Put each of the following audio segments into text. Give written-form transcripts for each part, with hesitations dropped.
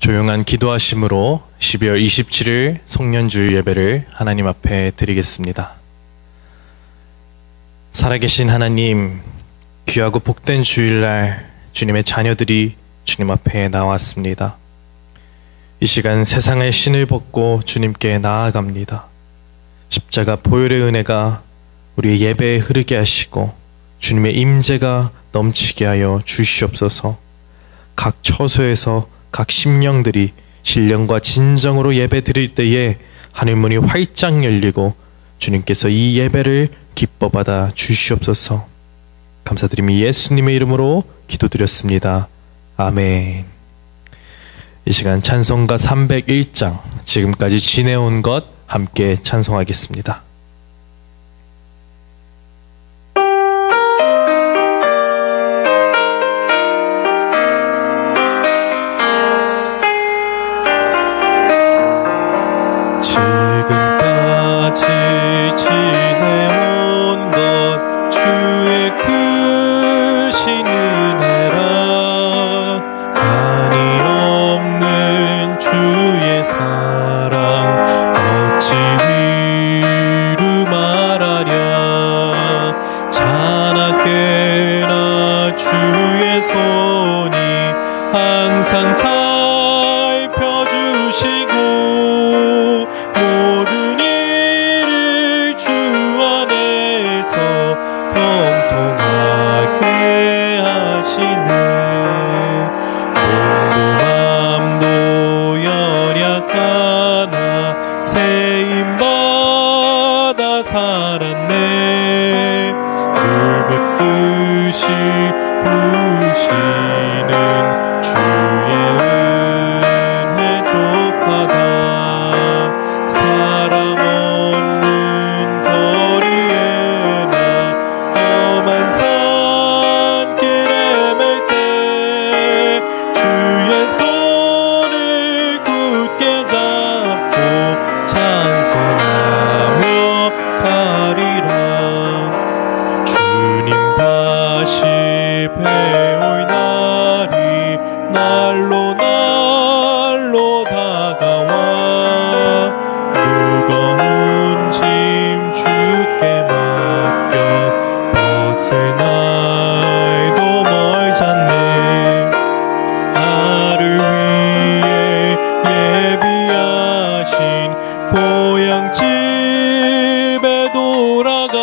조용한 기도하심으로 12월 27일 송년주일 예배를 하나님 앞에 드리겠습니다. 살아계신 하나님, 귀하고 복된 주일날 주님의 자녀들이 주님 앞에 나왔습니다. 이 시간 세상의 신을 벗고 주님께 나아갑니다. 십자가 보혈의 은혜가 우리의 예배에 흐르게 하시고 주님의 임재가 넘치게 하여 주시옵소서. 각 처소에서 각 심령들이 신령과 진정으로 예배 드릴 때에 하늘문이 활짝 열리고 주님께서 이 예배를 기뻐 받아 주시옵소서. 감사드리며 예수님의 이름으로 기도드렸습니다. 아멘. 이 시간 찬송가 301장 지금까지 지내온 것 함께 찬송하겠습니다. 지금까지 지내온 것 주의 크신 은혜라. 한이 없는 주의 사랑 어찌 이루 말하랴. 자나깨나 주의 손이 항상 살펴주시고 모든 일을 주 안에서 형통하게 하시네. 몸도 맘도 연약하나 세임받아 살았네. 물붓듯이 부으시는 주의 은혜 족하다. 사랑 없는 거리에 나 험한 산길에 맬 때 주의 손을 굳게 잡고 찬송하며 가리라. 주님 다시 배올 날이 날로 다가와. 무거운 짐 주께 맡겨 벗을 날도 멀잖네. 나를 위해 예비하신 고향집에 돌아가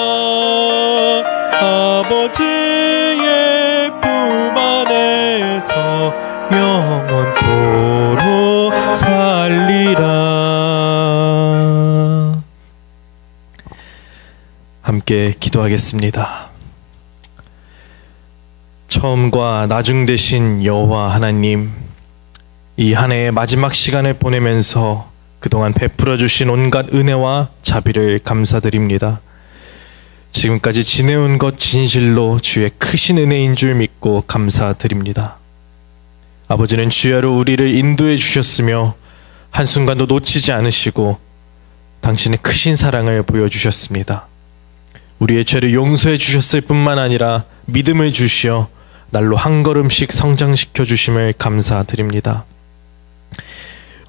아버지의 품 안에서 영원토록 살리라. 함께 기도하겠습니다. 처음과 나중 되신 여호와 하나님, 이 한 해의 마지막 시간을 보내면서 그동안 베풀어 주신 온갖 은혜와 자비를 감사드립니다. 지금까지 지내온 것 진실로 주의 크신 은혜인 줄 믿고 감사드립니다. 아버지는 주야로 우리를 인도해 주셨으며 한순간도 놓치지 않으시고 당신의 크신 사랑을 보여주셨습니다. 우리의 죄를 용서해 주셨을 뿐만 아니라 믿음을 주시어 날로 한 걸음씩 성장시켜 주심을 감사드립니다.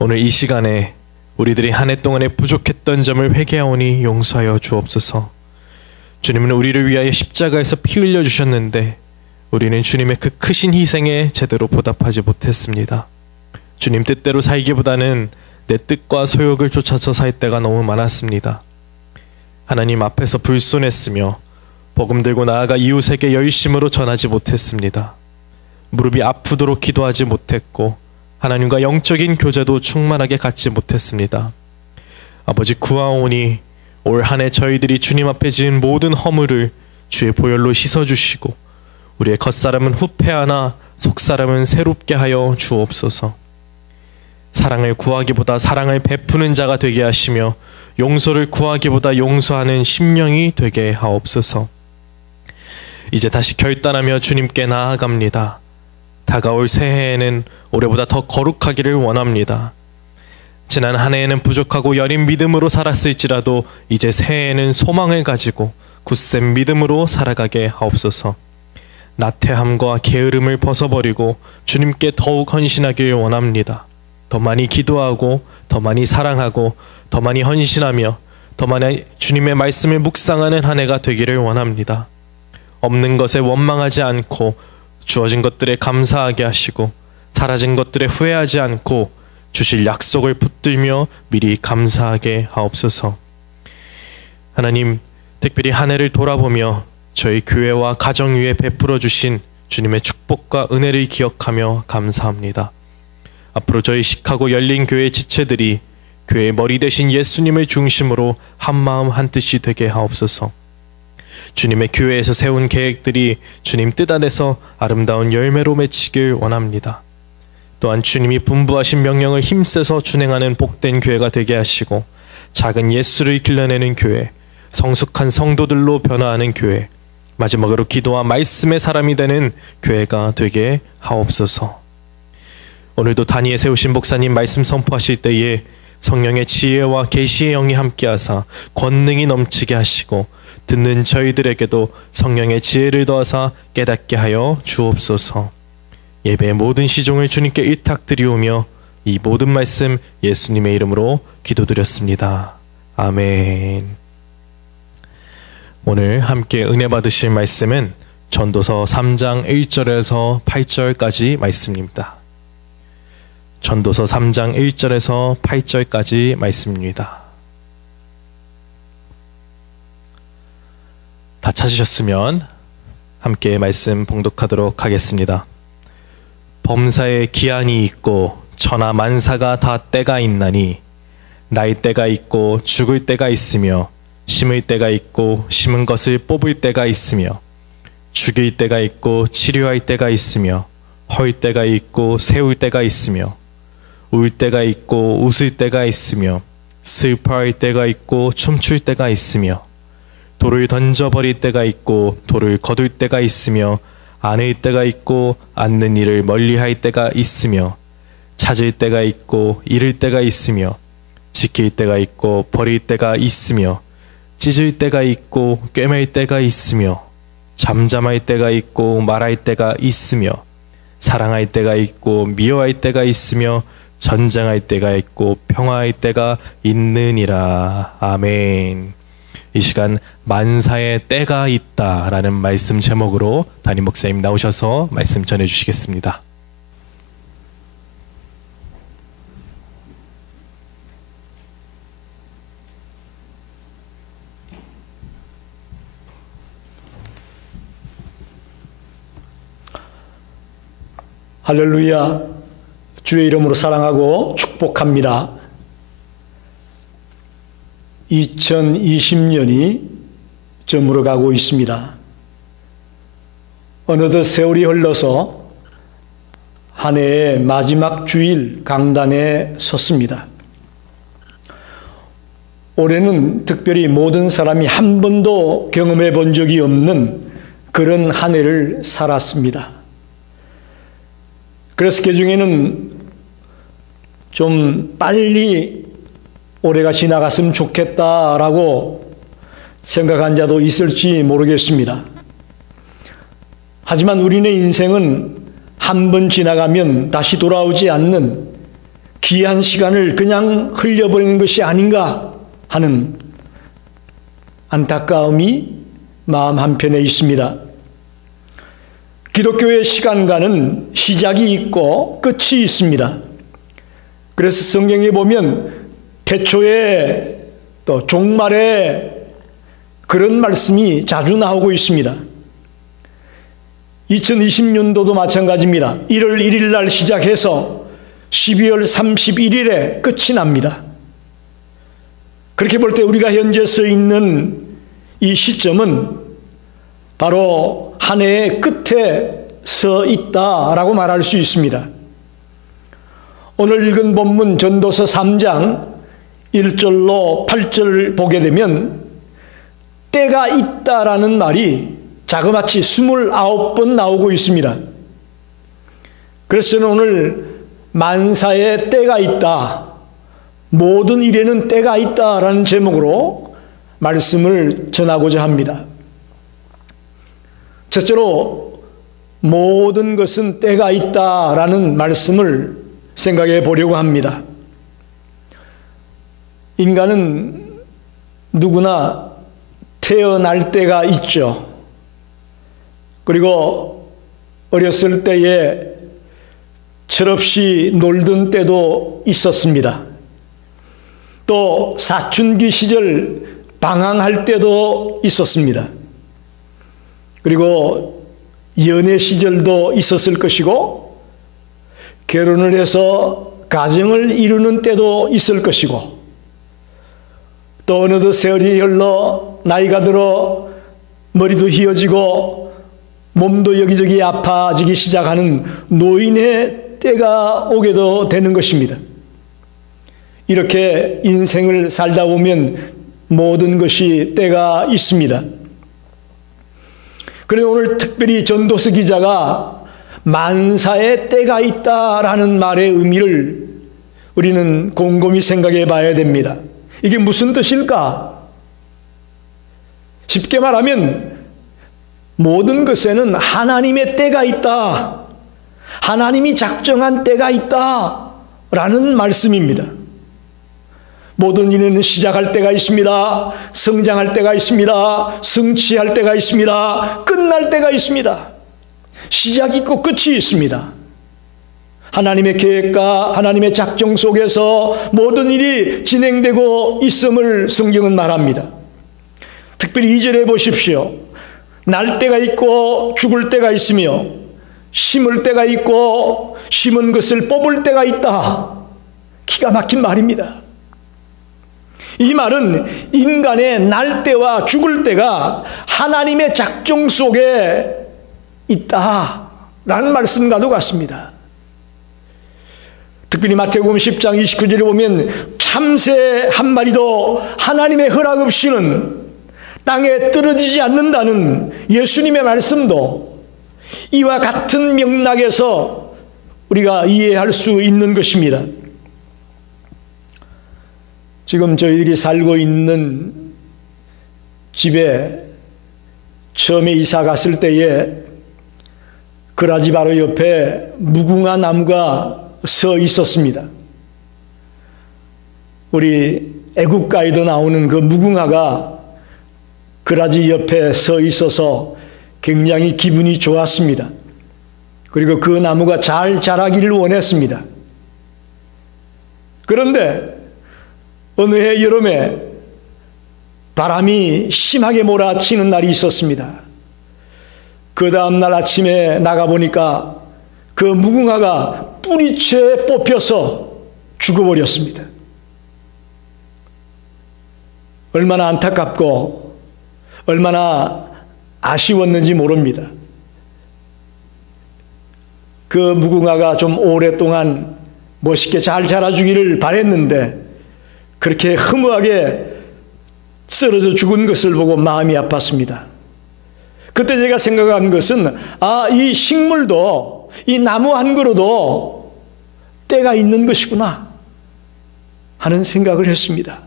오늘 이 시간에 우리들이 한 해 동안에 부족했던 점을 회개하오니 용서하여 주옵소서. 주님은 우리를 위하여 십자가에서 피 흘려 주셨는데 우리는 주님의 그 크신 희생에 제대로 보답하지 못했습니다. 주님 뜻대로 살기보다는 내 뜻과 소욕을 쫓아서 살 때가 너무 많았습니다. 하나님 앞에서 불손했으며 복음 들고 나아가 이웃에게 열심으로 전하지 못했습니다. 무릎이 아프도록 기도하지 못했고 하나님과 영적인 교제도 충만하게 갖지 못했습니다. 아버지, 구하오니 올 한 해 저희들이 주님 앞에 지은 모든 허물을 주의 보혈로 씻어주시고 우리의 겉사람은 후패하나 속사람은 새롭게 하여 주옵소서. 사랑을 구하기보다 사랑을 베푸는 자가 되게 하시며 용서를 구하기보다 용서하는 심령이 되게 하옵소서. 이제 다시 결단하며 주님께 나아갑니다. 다가올 새해에는 올해보다 더 거룩하기를 원합니다. 지난 한 해에는 부족하고 여린 믿음으로 살았을지라도 이제 새해에는 소망을 가지고 굳센 믿음으로 살아가게 하옵소서. 나태함과 게으름을 벗어버리고 주님께 더욱 헌신하길 원합니다. 더 많이 기도하고 더 많이 사랑하고 더 많이 헌신하며 더 많이 주님의 말씀을 묵상하는 한 해가 되기를 원합니다. 없는 것에 원망하지 않고 주어진 것들에 감사하게 하시고 사라진 것들에 후회하지 않고 주실 약속을 붙들며 미리 감사하게 하옵소서. 하나님, 특별히 한 해를 돌아보며 저희 교회와 가정 위에 베풀어 주신 주님의 축복과 은혜를 기억하며 감사합니다. 앞으로 저희 시카고 열린교회 지체들이 교회의 머리 되신 예수님을 중심으로 한마음 한뜻이 되게 하옵소서. 주님의 교회에서 세운 계획들이 주님 뜻 안에서 아름다운 열매로 맺히길 원합니다. 또한 주님이 분부하신 명령을 힘써서 준행하는 복된 교회가 되게 하시고 작은 예수를 길러내는 교회, 성숙한 성도들로 변화하는 교회, 마지막으로 기도와 말씀의 사람이 되는 교회가 되게 하옵소서. 오늘도 단위에 세우신 목사님 말씀 선포하실 때에 성령의 지혜와 계시의 영이 함께하사 권능이 넘치게 하시고 듣는 저희들에게도 성령의 지혜를 더하사 깨닫게 하여 주옵소서. 예배의 모든 시종을 주님께 의탁드리오며 이 모든 말씀 예수님의 이름으로 기도드렸습니다. 아멘. 오늘 함께 은혜 받으실 말씀은 전도서 3장 1절에서 8절까지 말씀입니다. 전도서 3장 1절에서 8절까지 말씀입니다. 다 찾으셨으면 함께 말씀 봉독하도록 하겠습니다. 범사에 기한이 있고 천하 만사가 다 때가 있나니 날 때가 있고 죽을 때가 있으며 심을 때가 있고 심은 것을 뽑을 때가 있으며 죽일 때가 있고 치료할 때가 있으며 헐 때가 있고 세울 때가 있으며 울 때가 있고 웃을 때가 있으며 슬퍼할 때가 있고 춤출 때가 있으며 돌을 던져버릴 때가 있고 돌을 거둘 때가 있으며 안을 때가 있고 앉는 일을 멀리할 때가 있으며 찾을 때가 있고 잃을 때가 있으며 지킬 때가 있고 버릴 때가 있으며 찢을 때가 있고 꿰맬 때가 있으며 잠잠할 때가 있고 말할 때가 있으며 사랑할 때가 있고 미워할 때가 있으며 전쟁할 때가 있고 평화할 때가 있느니라. 아멘. 이 시간 만사의 때가 있다라는 말씀 제목으로 담임 목사님 나오셔서 말씀 전해주시겠습니다. 할렐루야. 주의 이름으로 사랑하고 축복합니다. 2020년이 저물어 가고 있습니다. 어느덧 세월이 흘러서 한 해의 마지막 주일 강단에 섰습니다. 올해는 특별히 모든 사람이 한 번도 경험해 본 적이 없는 그런 한 해를 살았습니다. 그래서 그중에는 좀 빨리 올해가 지나갔으면 좋겠다라고 생각한 자도 있을지 모르겠습니다. 하지만 우리네 인생은 한 번 지나가면 다시 돌아오지 않는 귀한 시간을 그냥 흘려버리는 것이 아닌가 하는 안타까움이 마음 한편에 있습니다. 기독교의 시간과는 시작이 있고 끝이 있습니다. 그래서 성경에 보면 태초에 또 종말에 그런 말씀이 자주 나오고 있습니다. 2020년도도 마찬가지입니다. 1월 1일 날 시작해서 12월 31일에 끝이 납니다. 그렇게 볼 때 우리가 현재 서 있는 이 시점은 바로 한 해의 끝에 서 있다라고 말할 수 있습니다. 오늘 읽은 본문 전도서 3장 1절로 8절을 보게 되면 때가 있다라는 말이 자그마치 29번 나오고 있습니다. 그래서 저는 오늘 만사에 때가 있다, 모든 일에는 때가 있다라는 제목으로 말씀을 전하고자 합니다. 첫째로 모든 것은 때가 있다라는 말씀을 생각해 보려고 합니다. 인간은 누구나 태어날 때가 있죠. 그리고 어렸을 때에 철없이 놀던 때도 있었습니다. 또 사춘기 시절 방황할 때도 있었습니다. 그리고 연애 시절도 있었을 것이고, 결혼을 해서 가정을 이루는 때도 있을 것이고, 또 어느덧 세월이 흘러 나이가 들어 머리도 휘어지고 몸도 여기저기 아파지기 시작하는 노인의 때가 오게도 되는 것입니다. 이렇게 인생을 살다 보면 모든 것이 때가 있습니다. 그런데 오늘 특별히 전도서 기자가 만사의 때가 있다라는 말의 의미를 우리는 곰곰이 생각해 봐야 됩니다. 이게 무슨 뜻일까? 쉽게 말하면 모든 것에는 하나님의 때가 있다. 하나님이 작정한 때가 있다. 라는 말씀입니다. 모든 일에는 시작할 때가 있습니다. 성장할 때가 있습니다. 성취할 때가 있습니다. 끝날 때가 있습니다. 시작이 있고 끝이 있습니다. 하나님의 계획과 하나님의 작정 속에서 모든 일이 진행되고 있음을 성경은 말합니다. 특별히 2절에 보십시오. 날 때가 있고 죽을 때가 있으며 심을 때가 있고 심은 것을 뽑을 때가 있다. 기가 막힌 말입니다. 이 말은 인간의 날 때와 죽을 때가 하나님의 작정 속에 있다라는 말씀과도 같습니다. 특별히 마태복음 10장 29절에 보면 참새 한 마리도 하나님의 허락 없이는 땅에 떨어지지 않는다는 예수님의 말씀도 이와 같은 맥락에서 우리가 이해할 수 있는 것입니다. 지금 저희들이 살고 있는 집에 처음에 이사 갔을 때에 그라지 바로 옆에 무궁화 나무가 서 있었습니다. 우리 애국가에도 나오는 그 무궁화가 그라지 옆에 서 있어서 굉장히 기분이 좋았습니다. 그리고 그 나무가 잘 자라기를 원했습니다. 그런데 어느 해 여름에 바람이 심하게 몰아치는 날이 있었습니다. 그 다음날 아침에 나가보니까 그 무궁화가 뿌리채 뽑혀서 죽어버렸습니다. 얼마나 안타깝고 얼마나 아쉬웠는지 모릅니다. 그 무궁화가 좀 오랫동안 멋있게 잘 자라주기를 바랬는데 그렇게 허무하게 쓰러져 죽은 것을 보고 마음이 아팠습니다. 그때 제가 생각한 것은 이 식물도 이 나무 한 그루도 때가 있는 것이구나 하는 생각을 했습니다.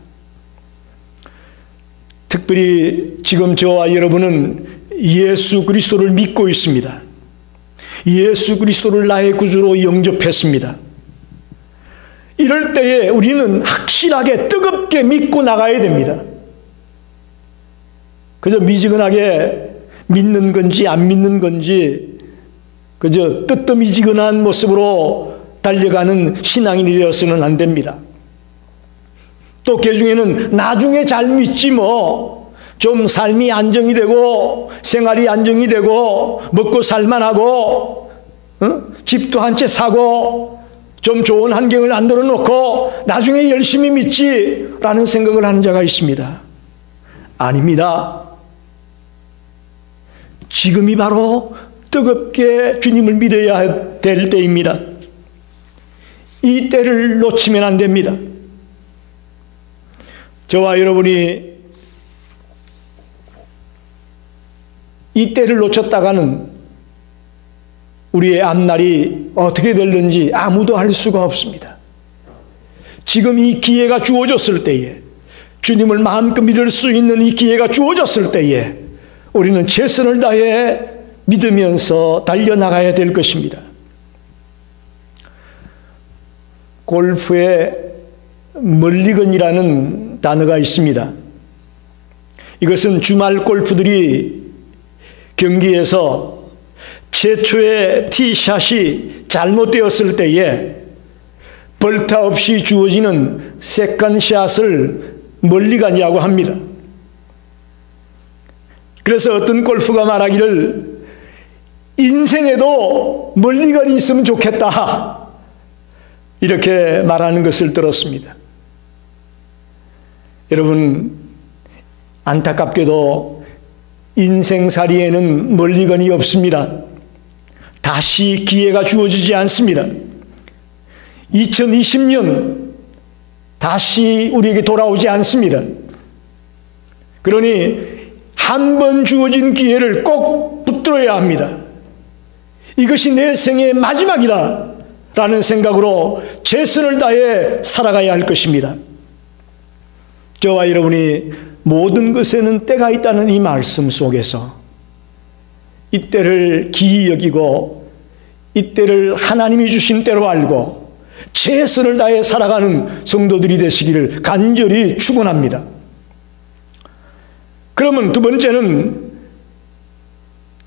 특별히 지금 저와 여러분은 예수 그리스도를 믿고 있습니다. 예수 그리스도를 나의 구주로 영접했습니다. 이럴 때에 우리는 확실하게 뜨겁게 믿고 나가야 됩니다. 그저 미지근하게 믿는 건지 안 믿는 건지 그저 뜨뜻미지근한 모습으로 달려가는 신앙인이 되어서는 안 됩니다. 또 그 중에는 나중에 잘 믿지 좀 삶이 안정이 되고 생활이 안정이 되고 먹고 살만하고 집도 한 채 사고 좀 좋은 환경을 만들어 놓고 나중에 열심히 믿지라는 생각을 하는 자가 있습니다. 아닙니다. 지금이 바로 뜨겁게 주님을 믿어야 될 때입니다. 이 때를 놓치면 안 됩니다. 저와 여러분이 이 때를 놓쳤다가는 우리의 앞날이 어떻게 될는지 아무도 알 수가 없습니다. 지금 이 기회가 주어졌을 때에, 주님을 마음껏 믿을 수 있는 이 기회가 주어졌을 때에 우리는 최선을 다해 믿으면서 달려나가야 될 것입니다. 골프에 멀리건이라는 단어가 있습니다. 이것은 주말 골프들이 경기에서 최초의 티샷이 잘못되었을 때에 벌타 없이 주어지는 세컨샷을 멀리건이라고 합니다. 그래서 어떤 골프가 말하기를 인생에도 멀리건이 있으면 좋겠다, 이렇게 말하는 것을 들었습니다. 여러분, 안타깝게도 인생살이에는 멀리건이 없습니다. 다시 기회가 주어지지 않습니다. 2020년 다시 우리에게 돌아오지 않습니다. 그러니 한 번 주어진 기회를 꼭 붙들어야 합니다. 이것이 내 생의 마지막이다 라는 생각으로 최선을 다해 살아가야 할 것입니다. 저와 여러분이 모든 것에는 때가 있다는 이 말씀 속에서 이 때를 기이 여기고 이 때를 하나님이 주신 때로 알고 최선을 다해 살아가는 성도들이 되시기를 간절히 축원합니다. 그러면 두 번째는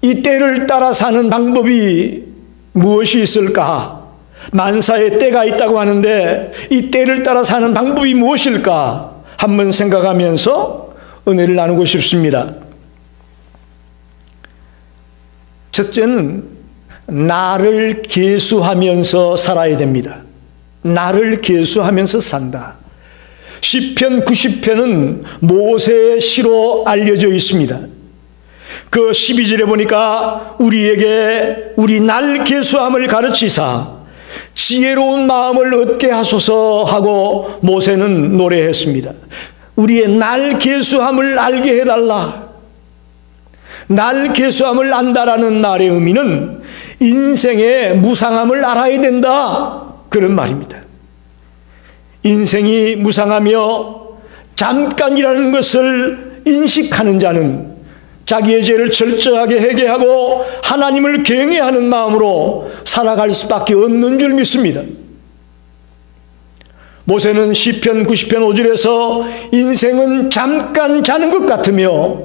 이 때를 따라 사는 방법이 무엇이 있을까? 만사에 때가 있다고 하는데 이 때를 따라 사는 방법이 무엇일까? 한번 생각하면서 은혜를 나누고 싶습니다. 첫째는 나를 계수하면서 살아야 됩니다. 나를 계수하면서 산다. 시편 90편은 모세의 시로 알려져 있습니다. 그 12절에 보니까 우리에게 우리 날 계수함을 가르치사 지혜로운 마음을 얻게 하소서 하고 모세는 노래했습니다. 우리의 날 계수함을 알게 해달라. 날 계수함을 안다라는 말의 의미는 인생의 무상함을 알아야 된다, 그런 말입니다. 인생이 무상하며 잠깐이라는 것을 인식하는 자는 자기의 죄를 철저하게 회개하고 하나님을 경외하는 마음으로 살아갈 수밖에 없는 줄 믿습니다. 모세는 시편 90편 5절에서 인생은 잠깐 자는 것 같으며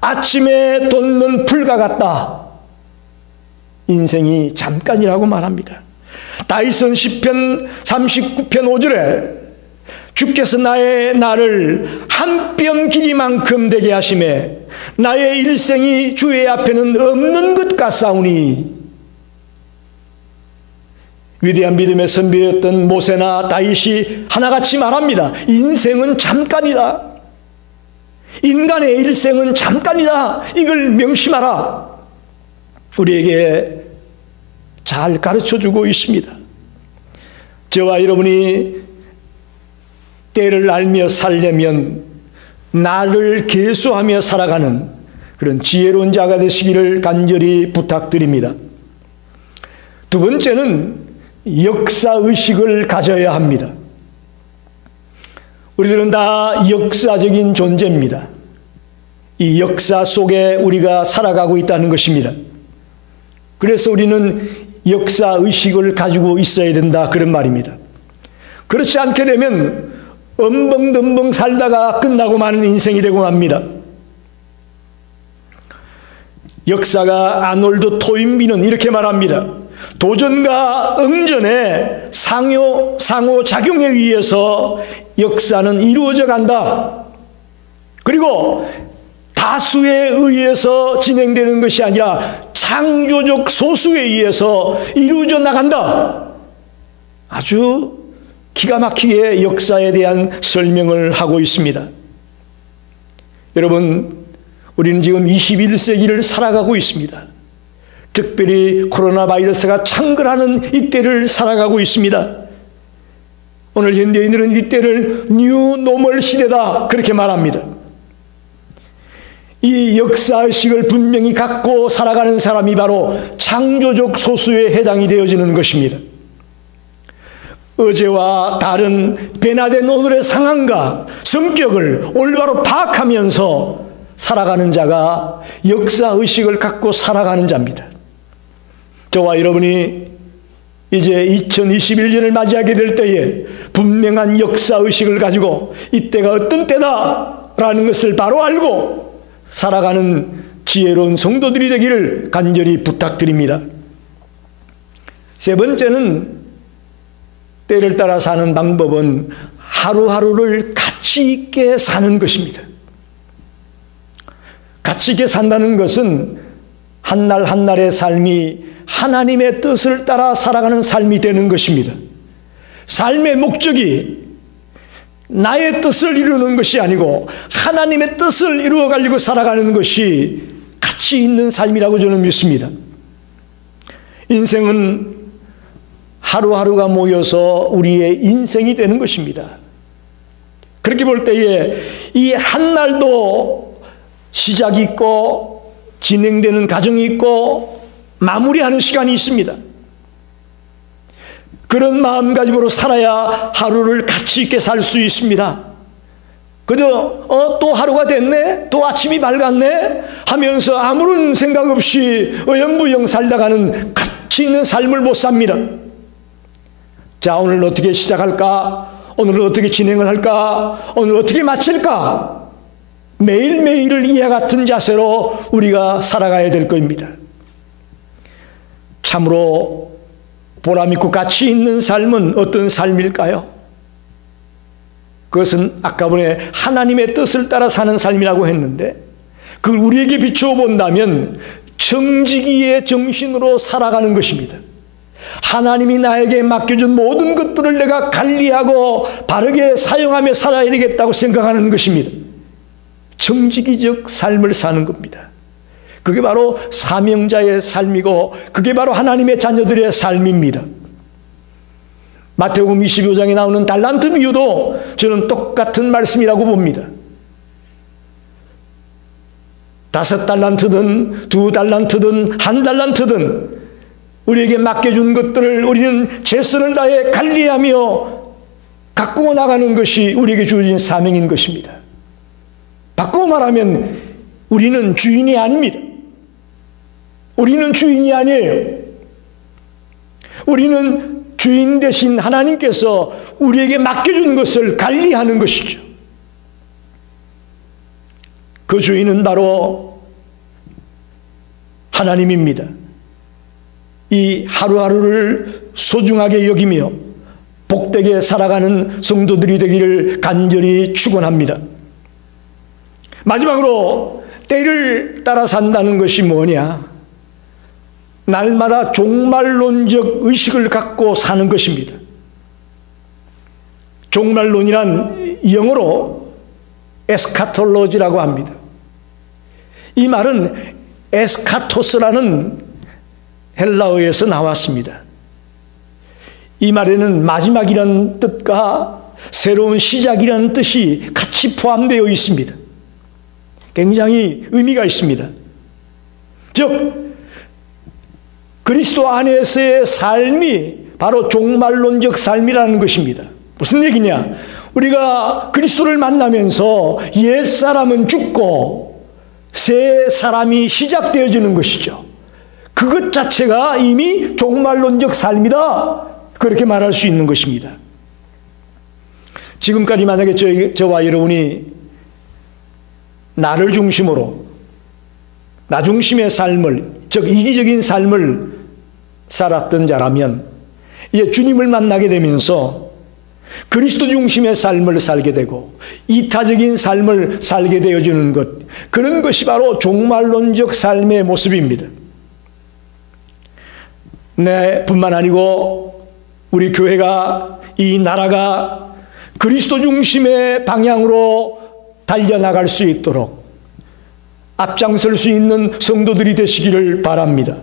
아침에 돋는 풀과 같다. 인생이 잠깐이라고 말합니다. 다윗은 시편 39편 5절에 주께서 나의 날을 한 뼘 길이만큼 되게 하시매 나의 일생이 주의 앞에는 없는 것 같사오니. 위대한 믿음의 선배였던 모세나 다윗이 하나같이 말합니다. 인생은 잠깐이다. 인간의 일생은 잠깐이다. 이걸 명심하라. 우리에게 잘 가르쳐주고 있습니다. 저와 여러분이 때를 알며 살려면 나를 계수하며 살아가는 그런 지혜로운 자가 되시기를 간절히 부탁드립니다. 두 번째는 역사의식을 가져야 합니다. 우리들은 다 역사적인 존재입니다. 이 역사 속에 우리가 살아가고 있다는 것입니다. 그래서 우리는 역사의식을 가지고 있어야 된다, 그런 말입니다. 그렇지 않게 되면 엄벙덤벙 살다가 끝나고 마는 인생이 되고 맙니다. 역사가 아놀드 토인비는 이렇게 말합니다. 도전과 응전의 상호작용에 의해서 역사는 이루어져 간다. 그리고 다수에 의해서 진행되는 것이 아니라 창조적 소수에 의해서 이루어져 나간다. 아주 기가 막히게 역사에 대한 설명을 하고 있습니다. 여러분, 우리는 지금 21세기를 살아가고 있습니다. 특별히 코로나 바이러스가 창궐하는 이때를 살아가고 있습니다. 오늘 현대인들은 이때를 뉴 노멀 시대다, 그렇게 말합니다. 이 역사의식을 분명히 갖고 살아가는 사람이 바로 창조적 소수에 해당이 되어지는 것입니다. 어제와 다른 변화된 오늘의 상황과 성격을 올바로 파악하면서 살아가는 자가 역사의식을 갖고 살아가는 자입니다. 저와 여러분이 이제 2021년을 맞이하게 될 때에 분명한 역사의식을 가지고 이때가 어떤 때다라는 것을 바로 알고 살아가는 지혜로운 성도들이 되기를 간절히 부탁드립니다. 세 번째는 때를 따라 사는 방법은 하루하루를 가치 있게 사는 것입니다. 가치 있게 산다는 것은 한날 한날의 삶이 하나님의 뜻을 따라 살아가는 삶이 되는 것입니다. 삶의 목적이 나의 뜻을 이루는 것이 아니고 하나님의 뜻을 이루어 가지고 살아가는 것이 가치 있는 삶이라고 저는 믿습니다. 인생은 하루하루가 모여서 우리의 인생이 되는 것입니다. 그렇게 볼 때에 이 한 날도 시작이 있고 진행되는 과정이 있고 마무리하는 시간이 있습니다. 그런 마음가짐으로 살아야 하루를 가치 있게 살 수 있습니다. 그저 또 하루가 됐네, 또 아침이 밝았네 하면서 아무런 생각 없이 어영부영 살다가는 가치 있는 삶을 못 삽니다. 자, 오늘 어떻게 시작할까? 오늘 어떻게 진행을 할까? 오늘 어떻게 마칠까? 매일매일을 이와 같은 자세로 우리가 살아가야 될 겁니다. 참으로 보람있고 가치 있는 삶은 어떤 삶일까요? 그것은 아까 전에 하나님의 뜻을 따라 사는 삶이라고 했는데 그걸 우리에게 비추어 본다면 정직이의 정신으로 살아가는 것입니다. 하나님이 나에게 맡겨준 모든 것들을 내가 관리하고 바르게 사용하며 살아야 되겠다고 생각하는 것입니다. 정직이적 삶을 사는 겁니다. 그게 바로 사명자의 삶이고 그게 바로 하나님의 자녀들의 삶입니다. 마태복음 25장에 나오는 달란트 비유도 저는 똑같은 말씀이라고 봅니다. 5달란트든 2달란트든 1달란트든 우리에게 맡겨준 것들을 우리는 최선을 다해 관리하며 가꾸어 나가는 것이 우리에게 주어진 사명인 것입니다. 바꾸어 말하면 우리는 주인이 아닙니다. 우리는 주인이 아니에요. 우리는 주인 대신 하나님께서 우리에게 맡겨준 것을 관리하는 것이죠. 그 주인은 바로 하나님입니다. 이 하루하루를 소중하게 여기며 복되게 살아가는 성도들이 되기를 간절히 축원합니다. 마지막으로 때를 따라 산다는 것이 뭐냐? 날마다 종말론적 의식을 갖고 사는 것입니다. 종말론이란 영어로 에스카톨로지라고 합니다. 이 말은 에스카토스라는 헬라어에서 나왔습니다. 이 말에는 마지막이라는 뜻과 새로운 시작이라는 뜻이 같이 포함되어 있습니다. 굉장히 의미가 있습니다. 즉 그리스도 안에서의 삶이 바로 종말론적 삶이라는 것입니다. 무슨 얘기냐? 우리가 그리스도를 만나면서 옛사람은 죽고 새 사람이 시작되어지는 것이죠. 그것 자체가 이미 종말론적 삶이다. 그렇게 말할 수 있는 것입니다. 지금까지 만약에 저와 여러분이 나를 중심으로 나 중심의 삶을, 즉 이기적인 삶을 살았던 자라면 이제 주님을 만나게 되면서 그리스도 중심의 삶을 살게 되고 이타적인 삶을 살게 되어지는 것, 그런 것이 바로 종말론적 삶의 모습입니다. 네, 뿐만 아니고 우리 교회가, 이 나라가 그리스도 중심의 방향으로 달려나갈 수 있도록 앞장설 수 있는 성도들이 되시기를 바랍니다.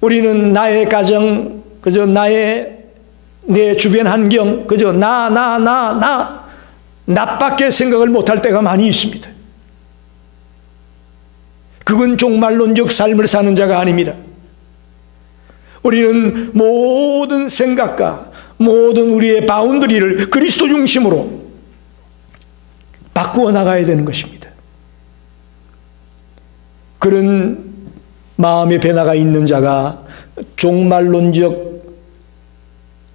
우리는 나의 가정, 그저 내 주변 환경, 그저 나밖에 생각을 못할 때가 많이 있습니다. 그건 종말론적 삶을 사는 자가 아닙니다. 우리는 모든 생각과 모든 우리의 바운더리를 그리스도 중심으로 바꾸어 나가야 되는 것입니다. 그런 마음의 변화가 있는 자가 종말론적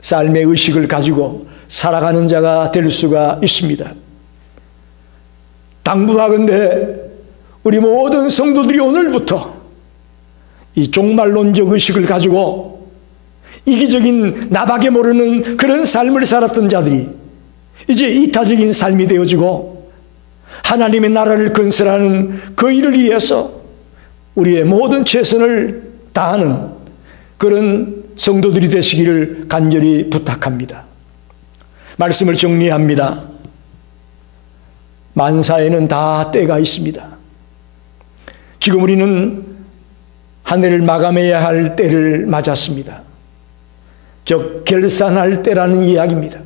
삶의 의식을 가지고 살아가는 자가 될 수가 있습니다. 당부하건대 우리 모든 성도들이 오늘부터 이 종말론적 의식을 가지고 이기적인 나밖에 모르는 그런 삶을 살았던 자들이 이제 이타적인 삶이 되어지고 하나님의 나라를 건설하는 그 일을 위해서 우리의 모든 최선을 다하는 그런 성도들이 되시기를 간절히 부탁합니다. 말씀을 정리합니다. 만사에는 다 때가 있습니다. 지금 우리는 한 해를 마감해야 할 때를 맞았습니다. 즉 결산할 때라는 이야기입니다.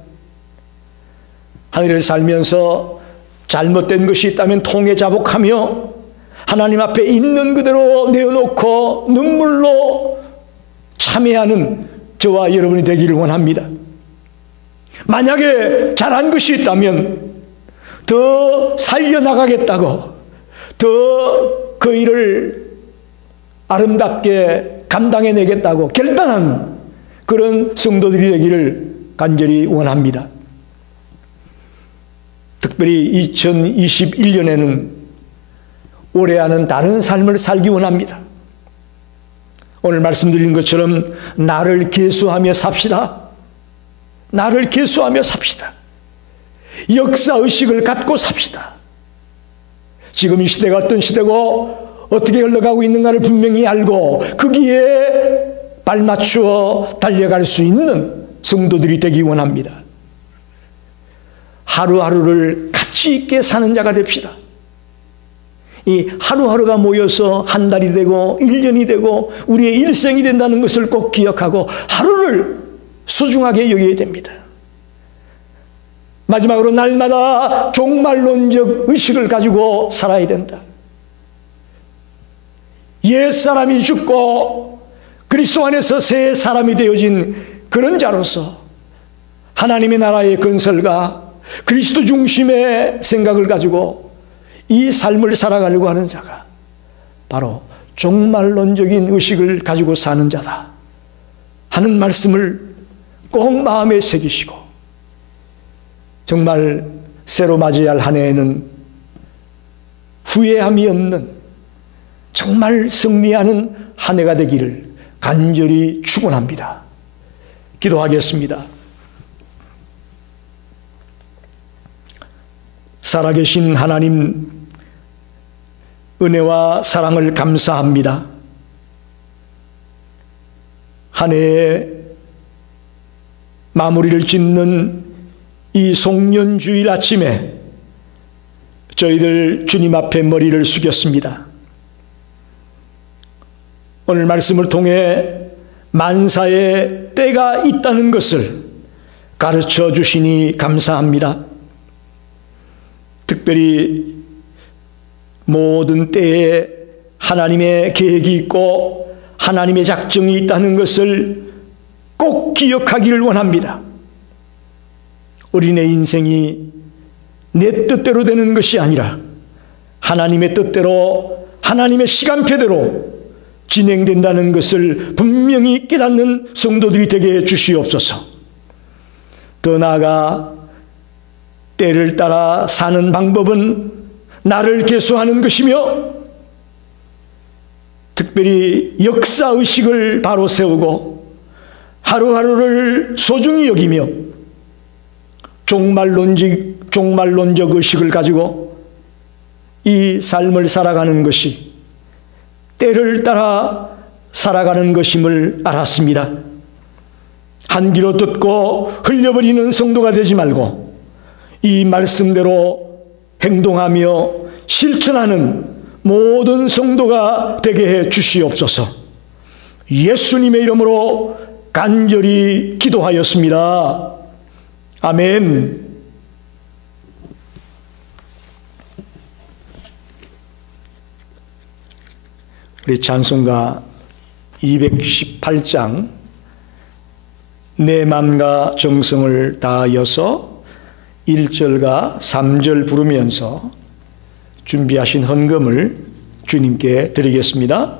한 해를 살면서 잘못된 것이 있다면 통해 자복하며 하나님 앞에 있는 그대로 내어놓고 눈물로 참회하는 저와 여러분이 되기를 원합니다. 만약에 잘한 것이 있다면 더 살려나가겠다고 더 그 일을 아름답게 감당해내겠다고 결단하는 그런 성도들이 되기를 간절히 원합니다. 특별히 2021년에는 올해와는 다른 삶을 살기 원합니다. 오늘 말씀드린 것처럼 나를 계수하며 삽시다. 나를 계수하며 삽시다. 역사의식을 갖고 삽시다. 지금 이 시대가 어떤 시대고 어떻게 흘러가고 있는가를 분명히 알고 거기에 발맞추어 달려갈 수 있는 성도들이 되기 원합니다. 하루하루를 가치 있게 사는 자가 됩시다. 이 하루하루가 모여서 한 달이 되고 1년이 되고 우리의 일생이 된다는 것을 꼭 기억하고 하루를 소중하게 여겨야 됩니다. 마지막으로 날마다 종말론적 의식을 가지고 살아야 된다. 옛사람이 죽고 그리스도 안에서 새 사람이 되어진 그런 자로서 하나님의 나라의 건설과 그리스도 중심의 생각을 가지고 이 삶을 살아가려고 하는 자가 바로 종말론적인 의식을 가지고 사는 자다 하는 말씀을 꼭 마음에 새기시고 정말 새로 맞이할 한 해에는 후회함이 없는 정말 승리하는 한 해가 되기를 간절히 축원합니다. 기도하겠습니다. 살아계신 하나님, 은혜와 사랑을 감사합니다. 한 해의 마무리를 짓는 이 송년주일 아침에 저희들 주님 앞에 머리를 숙였습니다. 오늘 말씀을 통해 만사의 때가 있다는 것을 가르쳐 주시니 감사합니다. 특별히 모든 때에 하나님의 계획이 있고 하나님의 작정이 있다는 것을 꼭 기억하기를 원합니다. 우리네 인생이 내 뜻대로 되는 것이 아니라 하나님의 뜻대로 하나님의 시간표대로 진행된다는 것을 분명히 깨닫는 성도들이 되게 해 주시옵소서. 더 나아가 때를 따라 사는 방법은 나를 계수하는 것이며 특별히 역사의식을 바로 세우고 하루하루를 소중히 여기며 종말론적 의식을 가지고 이 삶을 살아가는 것이 때를 따라 살아가는 것임을 알았습니다. 한 귀로 듣고 흘려버리는 성도가 되지 말고 이 말씀대로 행동하며 실천하는 모든 성도가 되게 해 주시옵소서. 예수님의 이름으로 간절히 기도하였습니다. 아멘. 우리 찬송가 218장 내 맘과 정성을 다하여서 1절과 3절 부르면서 준비하신 헌금을 주님께 드리겠습니다.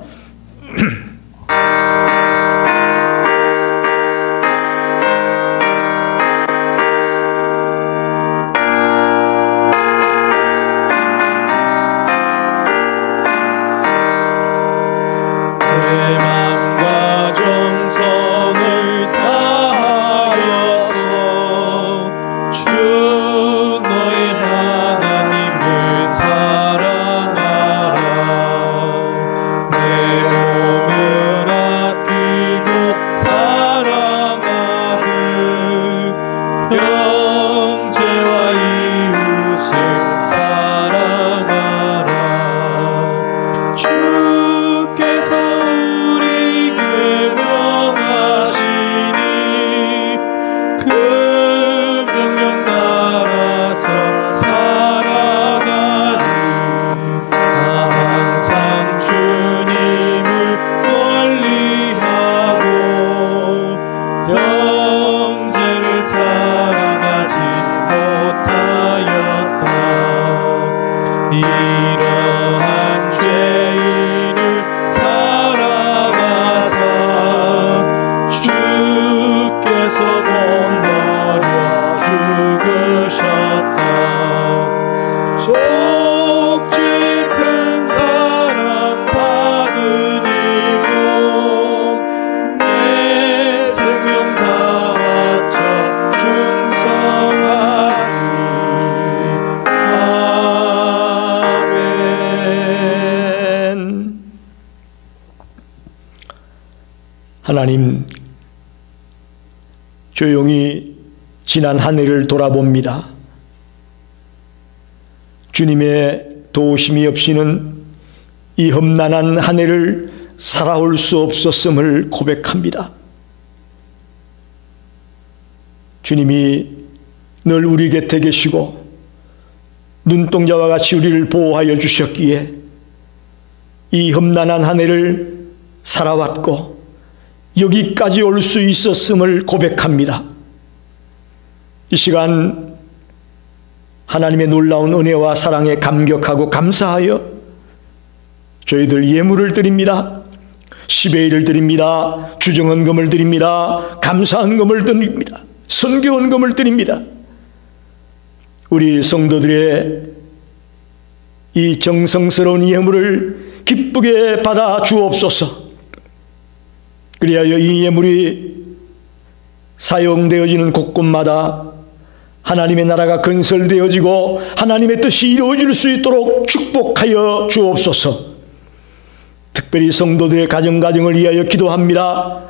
하나님, 조용히 지난 한 해를 돌아봅니다. 주님의 도우심이 없이는 이 험난한 한 해를 살아올 수 없었음을 고백합니다. 주님이 늘 우리 곁에 계시고 눈동자와 같이 우리를 보호하여 주셨기에 이 험난한 한 해를 살아왔고 여기까지 올 수 있었음을 고백합니다. 이 시간 하나님의 놀라운 은혜와 사랑에 감격하고 감사하여 저희들 예물을 드립니다. 10의 1을 드립니다. 주정헌금을 드립니다. 감사헌금을 드립니다. 선교헌금을 드립니다. 우리 성도들의 이 정성스러운 예물을 기쁘게 받아 주옵소서. 그리하여 이 예물이 사용되어지는 곳곳마다 하나님의 나라가 건설되어지고 하나님의 뜻이 이루어질 수 있도록 축복하여 주옵소서. 특별히 성도들의 가정을 위하여 기도합니다.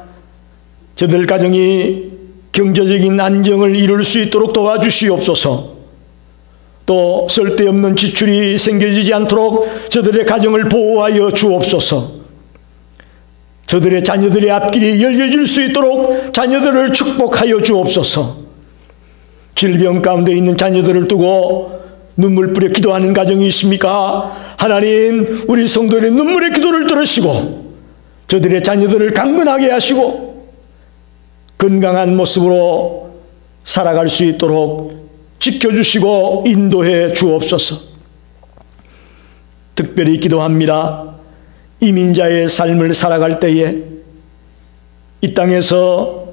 저들 가정이 경제적인 안정을 이룰 수 있도록 도와주시옵소서. 또 쓸데없는 지출이 생겨지지 않도록 저들의 가정을 보호하여 주옵소서. 저들의 자녀들의 앞길이 열려질 수 있도록 자녀들을 축복하여 주옵소서. 질병 가운데 있는 자녀들을 두고 눈물 뿌려 기도하는 가정이 있습니까? 하나님, 우리 성도들의 눈물의 기도를 들으시고 저들의 자녀들을 강건하게 하시고 건강한 모습으로 살아갈 수 있도록 지켜주시고 인도해 주옵소서. 특별히 기도합니다. 이민자의 삶을 살아갈 때에 이 땅에서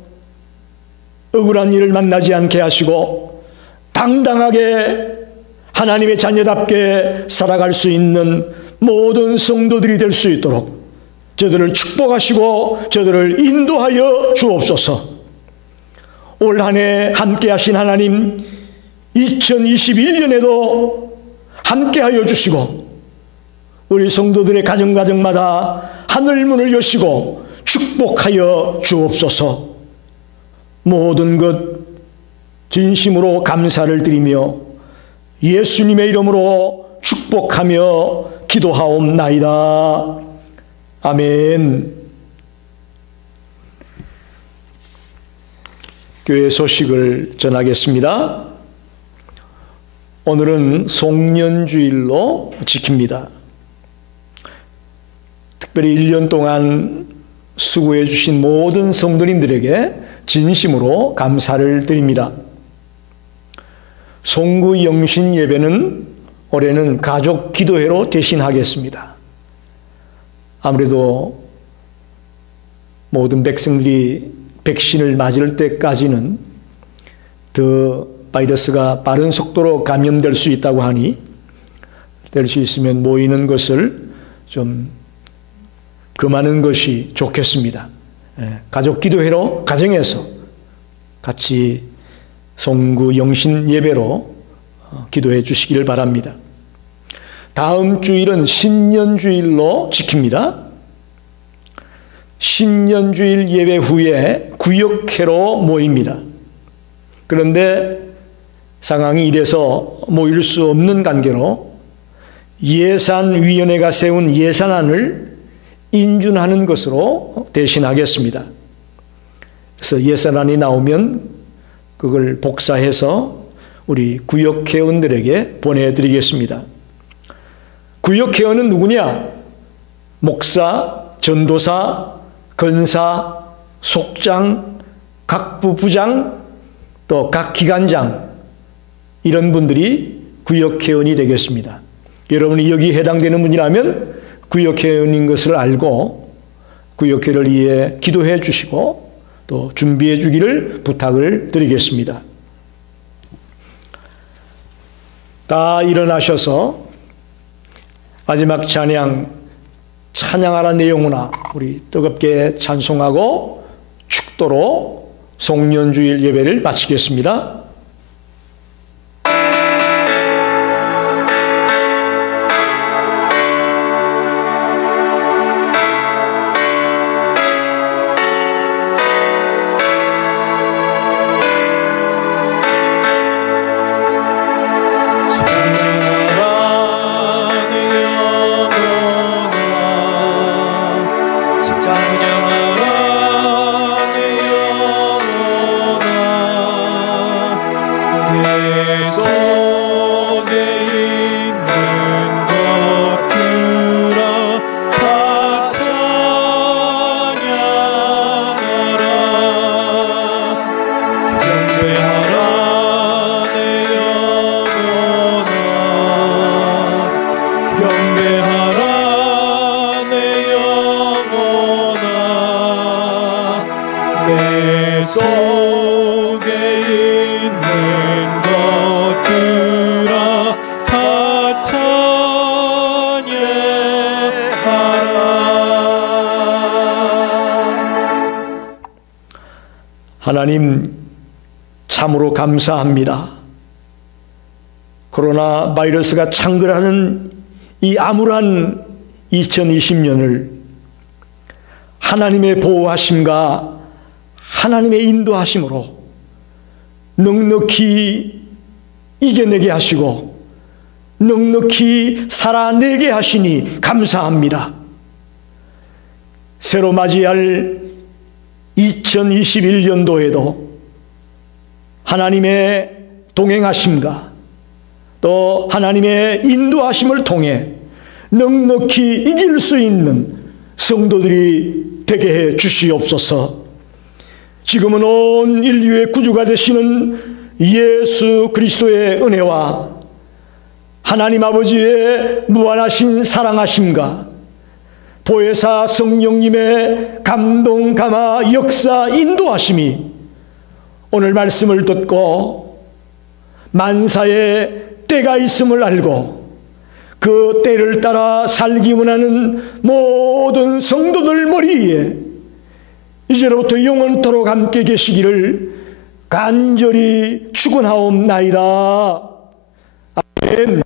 억울한 일을 만나지 않게 하시고 당당하게 하나님의 자녀답게 살아갈 수 있는 모든 성도들이 될 수 있도록 저들을 축복하시고 저들을 인도하여 주옵소서. 올 한 해 함께 하신 하나님, 2021년에도 함께 하여 주시고 우리 성도들의 가정마다 하늘문을 여시고 축복하여 주옵소서. 모든 것 진심으로 감사를 드리며 예수님의 이름으로 축복하며 기도하옵나이다. 아멘. 교회 소식을 전하겠습니다. 오늘은 송년주일로 지킵니다. 특별히 1년 동안 수고해 주신 모든 성도님들에게 진심으로 감사를 드립니다. 송구 영신 예배는 올해는 가족 기도회로 대신하겠습니다. 아무래도 모든 백성들이 백신을 맞을 때까지는 더 바이러스가 빠른 속도로 감염될 수 있다고 하니 될 수 있으면 모이는 것을 좀 금하는 것이 좋겠습니다. 가족 기도회로 가정에서 같이 송구 영신 예배로 기도해 주시기를 바랍니다. 다음 주일은 신년주일로 지킵니다. 신년주일 예배 후에 구역회로 모입니다. 그런데 상황이 이래서 모일 수 없는 관계로 예산위원회가 세운 예산안을 인준하는 것으로 대신하겠습니다. 그래서 예산안이 나오면 그걸 복사해서 우리 구역회원들에게 보내드리겠습니다. 구역회원은 누구냐? 목사, 전도사, 건사, 속장, 각부 부장, 또 각 기관장, 이런 분들이 구역회원이 되겠습니다. 여러분이 여기 해당되는 분이라면 구역회원인 것을 알고 구역회를 위해 기도해 주시고 또 준비해 주기를 부탁을 드리겠습니다. 다 일어나셔서 마지막 찬양하라 내용으로 우리 뜨겁게 찬송하고 축도로 송년주일 예배를 마치겠습니다. 속에 있는 것들아 다 찬양하라. 하나님 참으로 감사합니다. 코로나 바이러스가 창궐하는 이 암울한 2020년을 하나님의 보호하심과 하나님의 인도하심으로 넉넉히 이겨내게 하시고 넉넉히 살아내게 하시니 감사합니다. 새로 맞이할 2021년도에도 하나님의 동행하심과 또 하나님의 인도하심을 통해 넉넉히 이길 수 있는 성도들이 되게 해 주시옵소서. 지금은 온 인류의 구주가 되시는 예수 그리스도의 은혜와 하나님 아버지의 무한하신 사랑하심과 보혜사 성령님의 감동, 감화, 역사, 인도하심이 오늘 말씀을 듣고 만사의 때가 있음을 알고 그 때를 따라 살기 원하는 모든 성도들 머리 위에 이제로부터 영원토록 함께 계시기를 간절히 축원하옵나이다. 아멘.